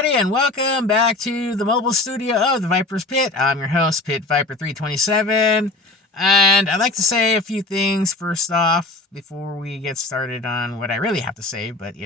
everybody, and welcome back to the mobile studio of the Viper's Pit. I'm your host, Pit Viper 327, and I'd like to say a few things first off before we get started on what I really have to say. But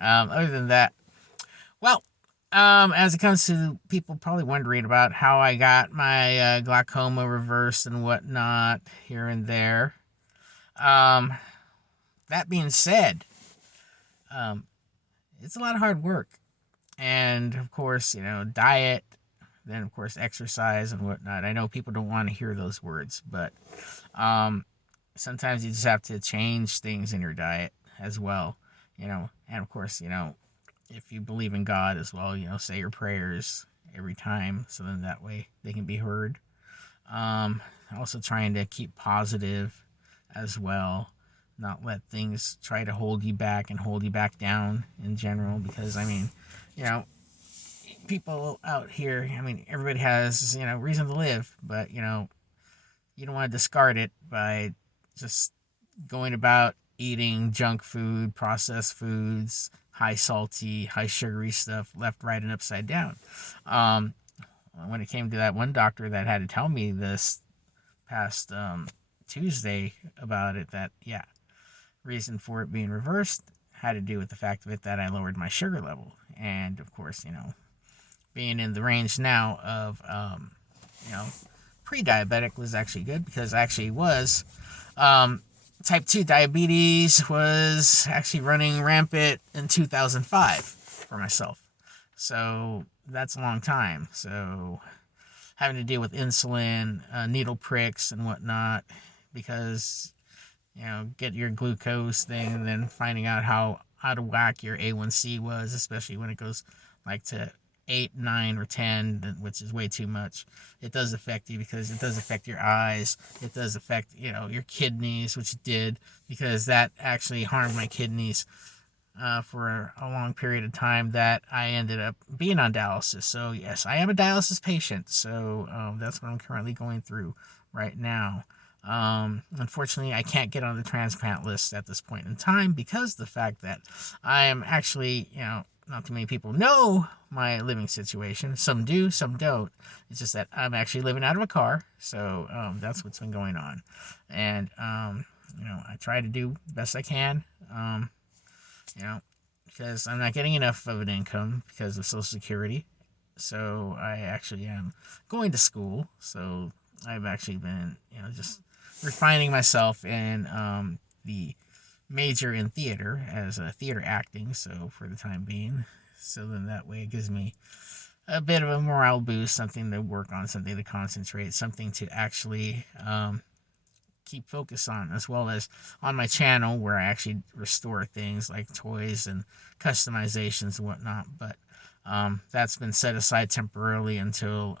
other than that, well, as it comes to people probably wondering about how I got my glaucoma reversed and whatnot here and there. That being said, it's a lot of hard work. And of course, diet, then of course exercise and whatnot. I know people don't want to hear those words, but sometimes you just have to change things in your diet as well, and of course, if you believe in God as well, say your prayers every time, so then that way they can be heard. Also trying to keep positive as well, not let things try to hold you back and hold you back down in general, because people out here, everybody has, reason to live, but, you don't want to discard it by just going about eating junk food, processed foods, high salty, high sugary stuff, left, right, and upside down. When it came to that one doctor that had to tell me this past Tuesday about it, that, reason for it being reversed had to do with the fact of it that I lowered my sugar level. And of course, being in the range now of, pre-diabetic was actually good, because I actually was, type 2 diabetes was actually running rampant in 2005 for myself. So that's a long time. So having to deal with insulin, needle pricks and whatnot, because get your glucose thing, and then finding out how out of whack your A1C was, especially when it goes like to 8, 9, or 10, which is way too much. It does affect you, because it does affect your eyes. It does affect, your kidneys, which it did, because that actually harmed my kidneys for a long period of time, that I ended up being on dialysis. So yes, I am a dialysis patient. So that's what I'm currently going through right now. Unfortunately, I can't get on the transplant list at this point in time, because the fact that I am actually, not too many people know my living situation. Some do, some don't. It's just that I'm actually living out of a car. So that's what's been going on. And, I try to do the best I can, because I'm not getting enough of an income because of Social Security. So I actually am going to school. So I've actually been, just refining myself in the major in theater, as a theater acting, so for the time being. So then that way it gives me a bit of a morale boost, something to work on, something to concentrate, something to actually keep focus on, as well as on my channel, where I actually restore things like toys and customizations and whatnot. But that's been set aside temporarily until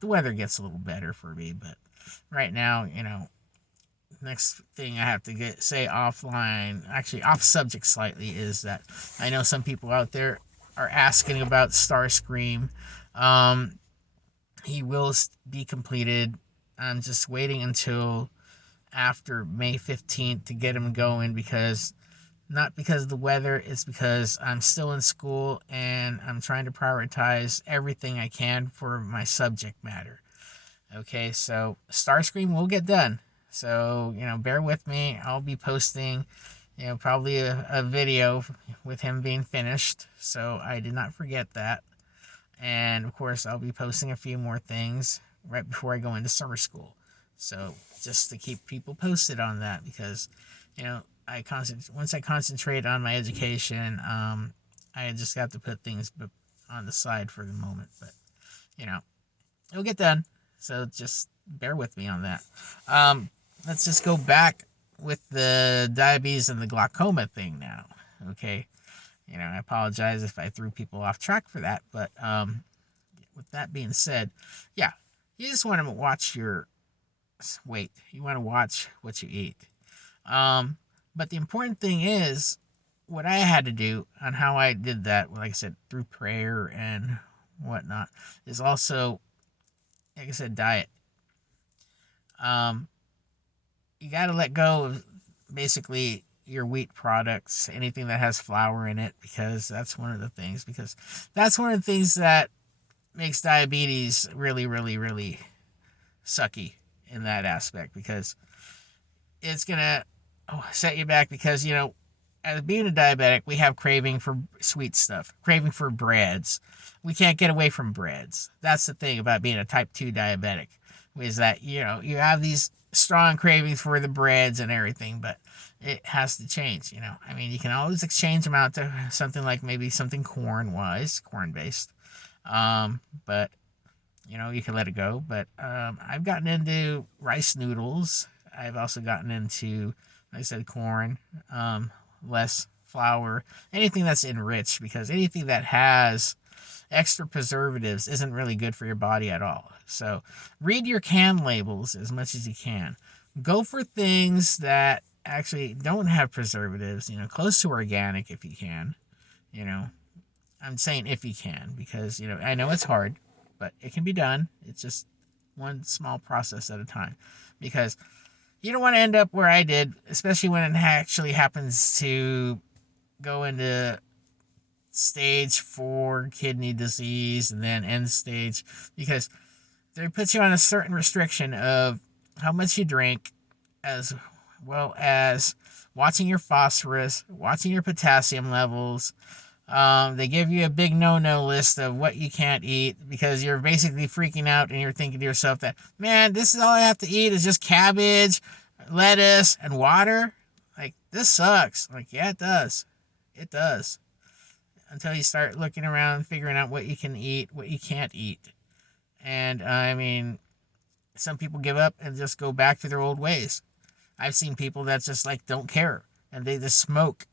the weather gets a little better for me. But right now, next thing I have to say offline, actually off subject slightly, is that I know some people out there are asking about Starscream. He will be completed. I'm just waiting until after May 15th to get him going, because not because of the weather, it's because I'm still in school and I'm trying to prioritize everything I can for my subject matter. Okay, so Starscream will get done. So, bear with me. I'll be posting, probably a video with him being finished. So I did not forget that. And of course, I'll be posting a few more things right before I go into summer school. So just to keep people posted on that, because, once I concentrate on my education, I just have to put things on the side for the moment. But, it'll get done. So just bear with me on that. Let's just go back with the diabetes and the glaucoma thing now. Okay. I apologize if I threw people off track for that. But with that being said, you just want to watch your weight. You want to watch what you eat. But the important thing is, what I had to do and how I did that, like I said, through prayer and whatnot, is also, like I said, diet. You got to let go of basically, your wheat products, anything that has flour in it, because that's one of the things. Because that's one of the things that makes diabetes really, really, really sucky in that aspect, because it's gonna set you back. Because as being a diabetic, we have craving for sweet stuff, craving for breads. We can't get away from breads. That's the thing about being a type 2 diabetic, is that you have these strong cravings for the breads and everything, but it has to change. I mean, you can always exchange them out to something like maybe something corn based, but you can let it go. But I've gotten into rice noodles. I've also gotten into, like I said, corn, less flour, anything that's enriched, because anything that has extra preservatives isn't really good for your body at all. So read your can labels as much as you can. Go for things that actually don't have preservatives, close to organic if you can. I'm saying if you can, because I know it's hard, but it can be done. It's just one small process at a time, because you don't want to end up where I did, especially when it actually happens to go into stage 4 kidney disease and then end stage, because they put you on a certain restriction of how much you drink, as well as watching your phosphorus, watching your potassium levels. They give you a big no-no list of what you can't eat, because you're basically freaking out and you're thinking to yourself that, man, this is all I have to eat is just cabbage, lettuce, and water. Like, this sucks. Like, yeah, it does. It does. Until you start looking around, figuring out what you can eat, what you can't eat. And, I mean, some people give up and just go back to their old ways. I've seen people that just, don't care. And they just smoke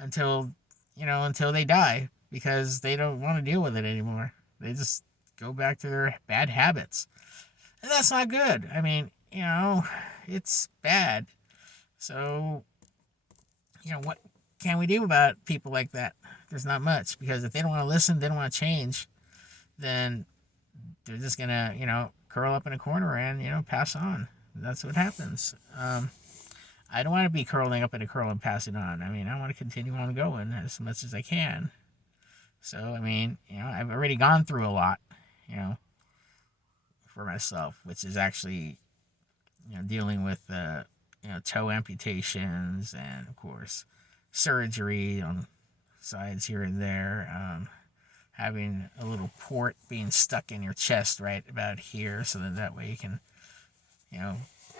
until they die, because they don't want to deal with it anymore. They just go back to their bad habits. And that's not good. I mean, it's bad. So, what can we do about people like that? There's not much, because if they don't want to listen, they don't want to change, then they're just going to, curl up in a corner and, pass on. That's what happens. I don't want to be curling up in a curl and passing on. I mean, I want to continue on going as much as I can. So, I mean, I've already gone through a lot, for myself, which is actually, dealing with, toe amputations and, of course, surgery on sides here and there. Having a little port being stuck in your chest right about here, so that way you can,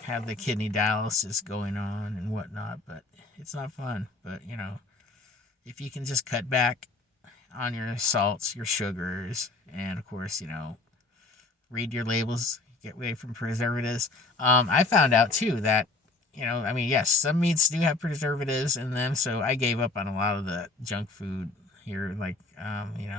have the kidney dialysis going on and whatnot. But it's not fun. But, if you can just cut back on your salts, your sugars, and, of course, read your labels, get away from preservatives. I found out, too, that, I mean, yes, some meats do have preservatives in them, so I gave up on a lot of the junk food here, like,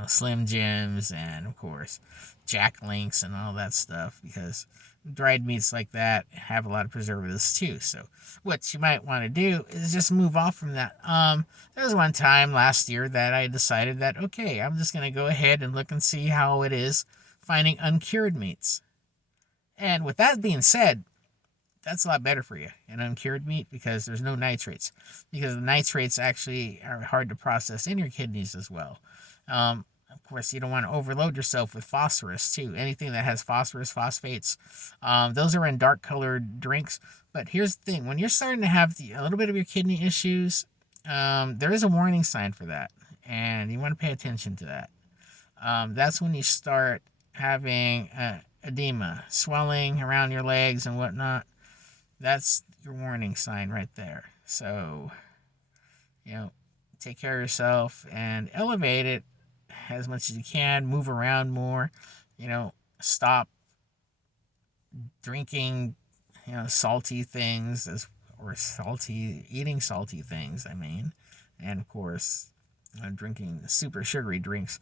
Slim Jims and, of course, Jack Links and all that stuff, because dried meats like that have a lot of preservatives, too. So what you might want to do is just move off from that. There was one time last year that I decided that, okay, I'm just going to go ahead and look and see how it is finding uncured meats. And with that being said, that's a lot better for you, an uncured meat, because there's no nitrates. Because the nitrates actually are hard to process in your kidneys as well. Of course, you don't want to overload yourself with phosphorus, too. Anything that has phosphorus, phosphates, those are in dark-colored drinks. But here's the thing. When you're starting to have a little bit of your kidney issues, there is a warning sign for that. And you want to pay attention to that. That's when you start having edema, swelling around your legs and whatnot. That's your warning sign right there. So, take care of yourself and elevate it as much as you can. Move around more. Stop drinking, salty things, eating salty things, I mean. And, of course, drinking super sugary drinks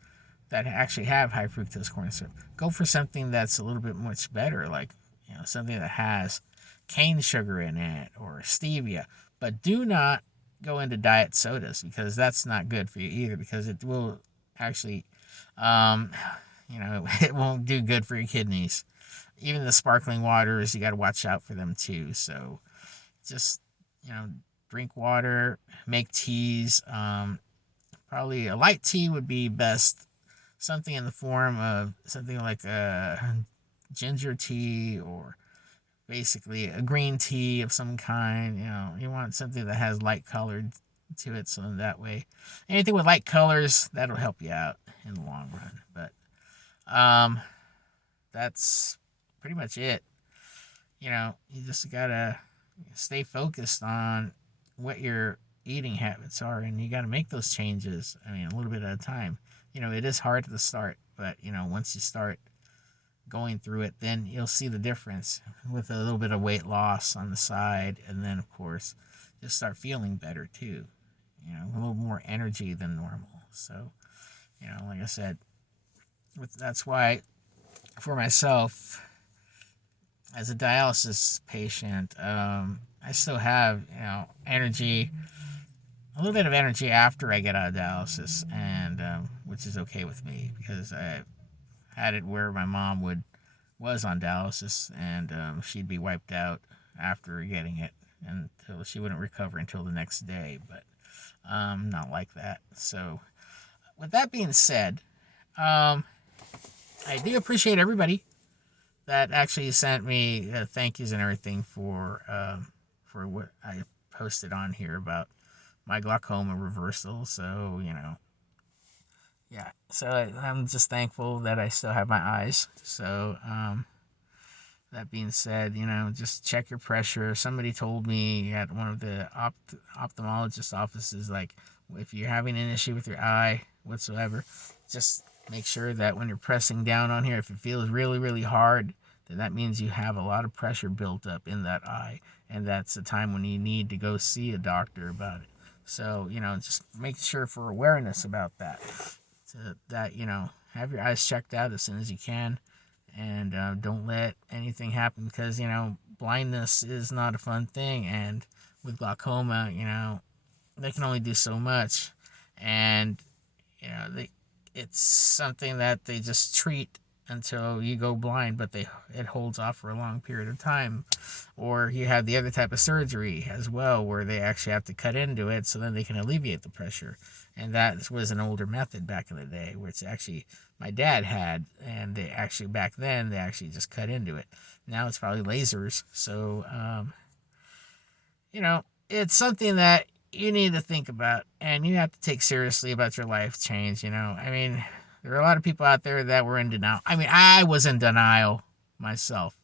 that actually have high fructose corn syrup. Go for something that's a little bit much better, like, something that has cane sugar in it or stevia. But do not go into diet sodas, because that's not good for you either, because it will actually, it won't do good for your kidneys. Even the sparkling waters, you got to watch out for them too. So just, drink water, make teas. Probably a light tea would be best. Something in the form of something like a ginger tea, or basically a green tea of some kind. You want something that has light colored to it, so that way anything with light colors, that'll help you out in the long run. But that's pretty much it. You just gotta stay focused on what your eating habits are, and you gotta make those changes. I mean, a little bit at a time. It is hard at the start, but once you start going through it, then you'll see the difference with a little bit of weight loss on the side, and then of course you'll start feeling better too. A little more energy than normal. So, like I said, that's why for myself, as a dialysis patient, I still have energy, a little bit of energy after I get out of dialysis, and which is okay with me, because I had it where my mom was on dialysis, and she'd be wiped out after getting it until she wouldn't recover until the next day. But not like that. So with that being said, I do appreciate everybody that actually sent me thank yous and everything for what I posted on here about my glaucoma reversal. So yeah. So I'm just thankful that I still have my eyes. So that being said, just check your pressure. Somebody told me at one of the ophthalmologist offices, like, if you're having an issue with your eye whatsoever, just make sure that when you're pressing down on here, if it feels really, really hard, then that means you have a lot of pressure built up in that eye. And that's the time when you need to go see a doctor about it. So, just make sure for awareness about that. That, have your eyes checked out as soon as you can. And don't let anything happen, because blindness is not a fun thing, and with glaucoma, they can only do so much, and it's something that they just treat until you go blind, but it holds off for a long period of time. Or you have the other type of surgery as well, where they actually have to cut into it so then they can alleviate the pressure, and that was an older method back in the day, which actually my dad had, and back then they actually just cut into it. Now it's probably lasers. So it's something that you need to think about, and you have to take seriously about your life change. I mean, there are a lot of people out there that were in denial. I mean, I was in denial myself.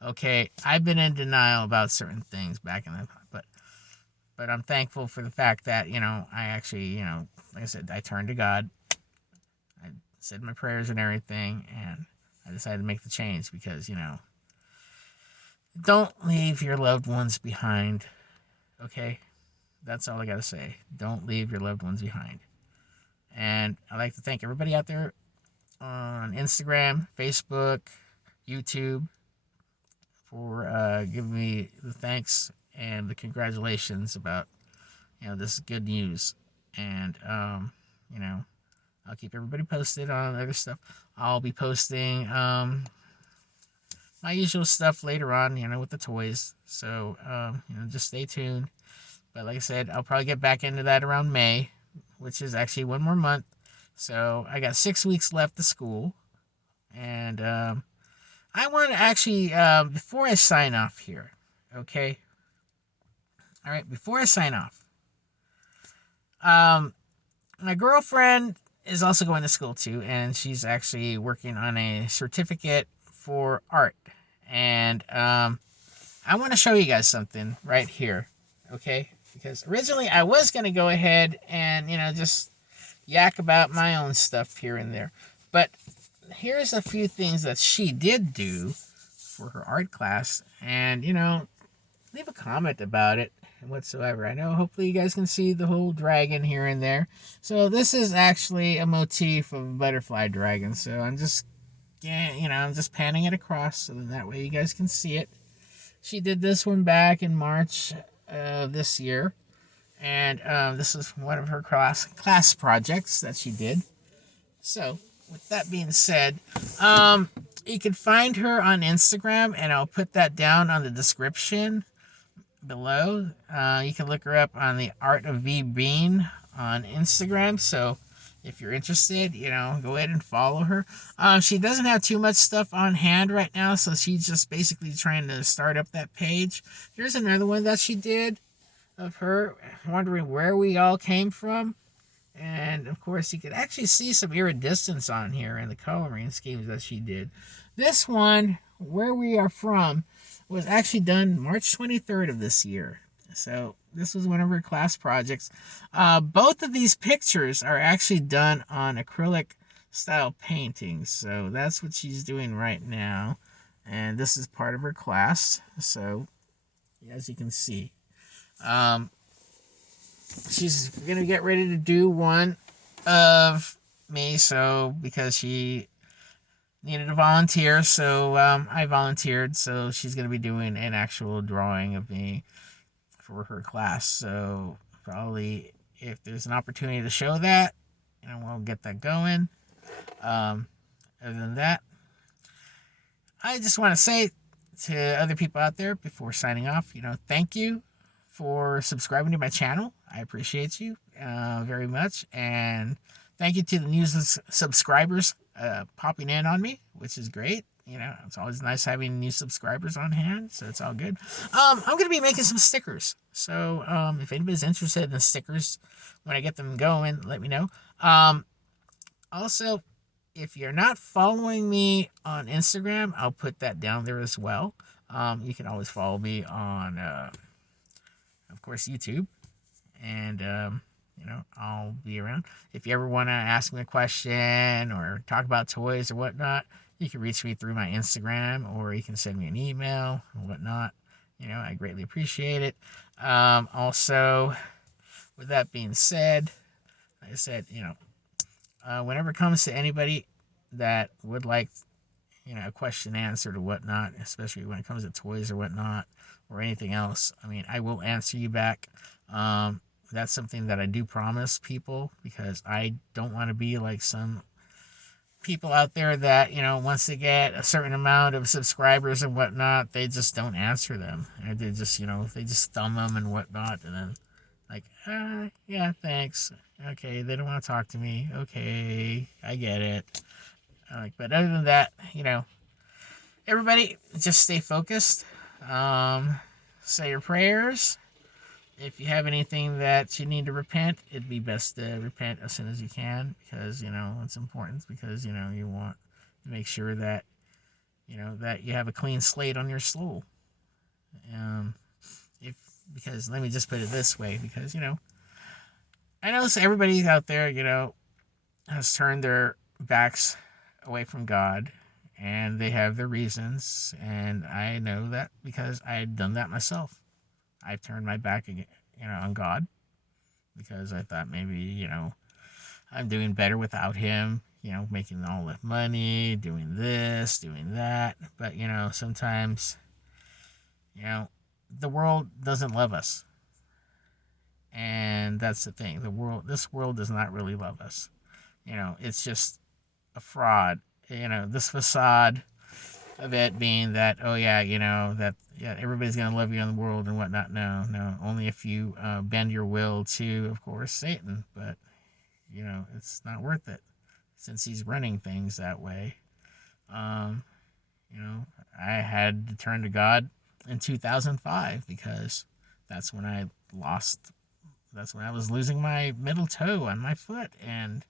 Okay, I've been in denial about certain things back in the but I'm thankful for the fact that I actually like I said, I turned to God. I said my prayers and everything, and I decided to make the change, because don't leave your loved ones behind. Okay, that's all I gotta say. Don't leave your loved ones behind. And I'd like to thank everybody out there on Instagram, Facebook, YouTube for giving me the thanks and the congratulations about this good news. And I'll keep everybody posted on other stuff. I'll be posting my usual stuff later on, with the toys. So just stay tuned. But like I said, I'll probably get back into that around May, which is actually one more month. So I got 6 weeks left of school. And I want to actually, before I sign off here, okay? All right, before I sign off, my girlfriend is also going to school too, and she's actually working on a certificate for art. And I want to show you guys something right here, okay? Because originally I was going to go ahead and, just yak about my own stuff here and there. But here's a few things that she did do for her art class. And, leave a comment about it whatsoever. I know hopefully you guys can see the whole dragon here and there. So this is actually a motif of a butterfly dragon. So I'm just, I'm just panning it across so that way you guys can see it. She did this one back in March of this year. And this is one of her class projects that she did. So, with that being said, you can find her on Instagram, and I'll put that down on the description. below. You can look her up on the Art of V Bean on Instagram. So if you're interested, go ahead and follow her. She doesn't have too much stuff on hand right now, so she's just basically trying to start up that page. Here's another one that she did of her wondering where we all came from. And of course, you could actually see some iridescence on here in the coloring schemes that she did. This one, Where We Are From, was actually done March 23rd of this year. So this was one of her class projects. Both of these pictures are actually done on acrylic style paintings. So that's what she's doing right now. And this is part of her class. So as you can see, she's gonna get ready to do one of me, so because she needed a volunteer, so I volunteered. So she's gonna be doing an actual drawing of me for her class. So probably if there's an opportunity to show that, we'll get that going. Other than that, I just want to say to other people out there before signing off, thank you for subscribing to my channel. I appreciate you very much. And thank you to the new subscribers popping in on me, which is great. It's always nice having new subscribers on hand, so it's all good. I'm going to be making some stickers. So if anybody's interested in stickers, when I get them going, let me know. Also, if you're not following me on Instagram, I'll put that down there as well. You can always follow me on, of course, YouTube. And, I'll be around. If you ever want to ask me a question or talk about toys or whatnot, you can reach me through my Instagram, or you can send me an email or whatnot. I greatly appreciate it. Also, with that being said, like I said, whenever it comes to anybody that would like, a question answered or whatnot, especially when it comes to toys or whatnot, or anything else, I will answer you back. That's something that I do promise people, because I don't want to be like some people out there that, once they get a certain amount of subscribers and whatnot, they just don't answer them. And they just, they just thumb them and whatnot, and then like, yeah, thanks. Okay, they don't want to talk to me. Okay, I get it. But other than that, everybody just stay focused. Say your prayers. If you have anything that you need to repent, it'd be best to repent as soon as you can, because, it's important, because, you want to make sure that, that you have a clean slate on your soul. Because let me just put it this way, because, I know everybody out there, has turned their backs away from God, and they have their reasons, and I know that because I had done that myself. I've turned my back again, on God, because I thought maybe, I'm doing better without him, making all the money, doing this, doing that. But, sometimes, the world doesn't love us. And that's the thing. This world does not really love us. It's just a fraud. This facade of it being that, oh yeah, that, yeah, everybody's gonna love you in the world and whatnot. No, only if you bend your will to, of course, Satan. But it's not worth it, since he's running things that way. Um, I had to turn to God in 2005, because that's when I lost. That's when I was losing my middle toe on my foot, and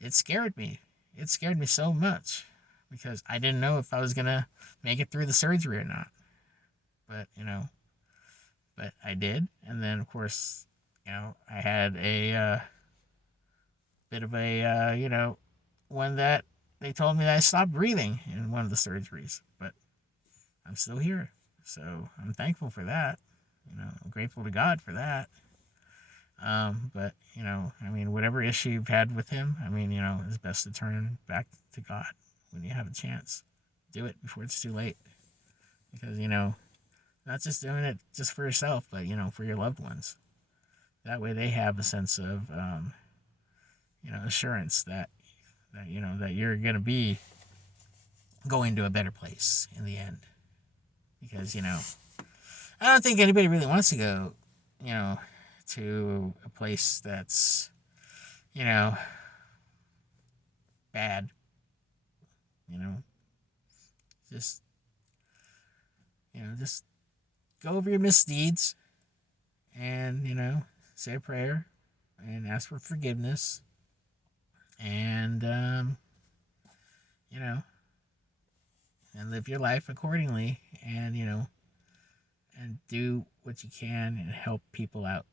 it scared me. It scared me so much, because I didn't know if I was gonna make it through the surgery or not. But but I did, and then of course, I had a bit of a one that they told me that I stopped breathing in one of the surgeries, but I'm still here, so I'm thankful for that. I'm grateful to God for that. But whatever issue you've had with him, it's best to turn back to God when you have a chance. Do it before it's too late, because not just doing it just for yourself, but for your loved ones. That way, they have a sense of assurance that that you're gonna be going to a better place in the end. Because I don't think anybody really wants to go, you know, to a place that's, you know, bad. You know, just, just go over your misdeeds and, say a prayer and ask for forgiveness and, you know, and live your life accordingly and, and do what you can and help people out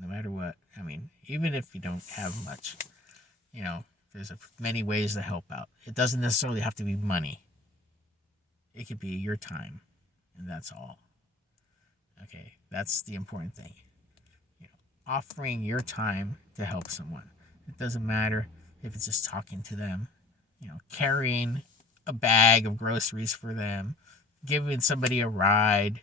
no matter what. I mean, even if you don't have much, there's many ways to help out. It doesn't necessarily have to be money. It could be your time, and that's all. Okay, that's the important thing. Offering your time to help someone. It doesn't matter if it's just talking to them, carrying a bag of groceries for them, giving somebody a ride,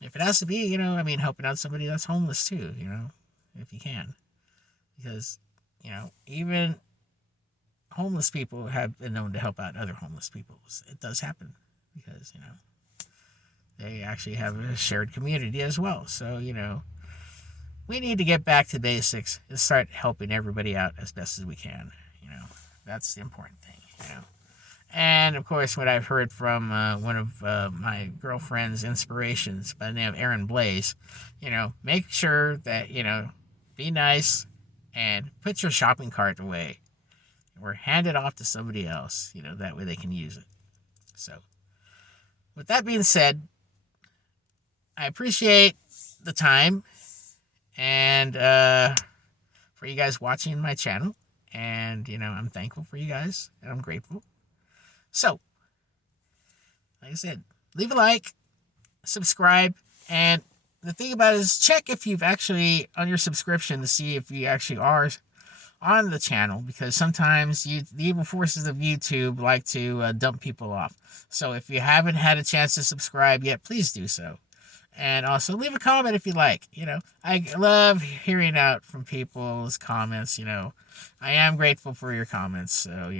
if it has to be, helping out somebody that's homeless too, if you can. Because, even homeless people have been known to help out other homeless people. It does happen because, they actually have a shared community as well. So, we need to get back to basics and start helping everybody out as best as we can. That's the important thing, And, of course, what I've heard from one of my girlfriend's inspirations by the name of Erin Blaze, make sure that, be nice and put your shopping cart away or hand it off to somebody else, that way they can use it. So, with that being said, I appreciate the time and for you guys watching my channel. And, I'm thankful for you guys and I'm grateful. So, like I said, leave a like, subscribe, and the thing about it is check if you've actually on your subscription to see if you actually are on the channel, because sometimes the evil forces of YouTube like to dump people off. So if you haven't had a chance to subscribe yet, please do so. And also leave a comment if you like. I love hearing out from people's comments. I am grateful for your comments. So,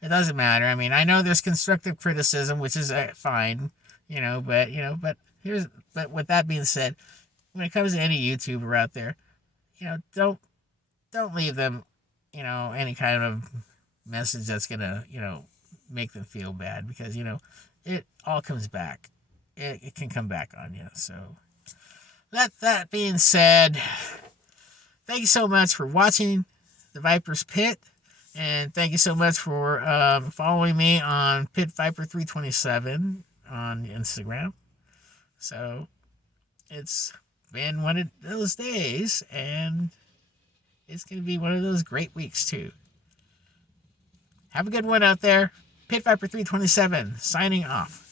it doesn't matter. I mean, I know there's constructive criticism, which is fine, but with that being said, when it comes to any YouTuber out there, don't leave them, any kind of message that's gonna, make them feel bad, because, it all comes back. It can come back on you. So, that being said, thank you so much for watching The Viper's Pit. And thank you so much for following me on Pit Viper 327 on Instagram. So, it's been one of those days, and it's going to be one of those great weeks, too. Have a good one out there. Pit Viper 327, signing off.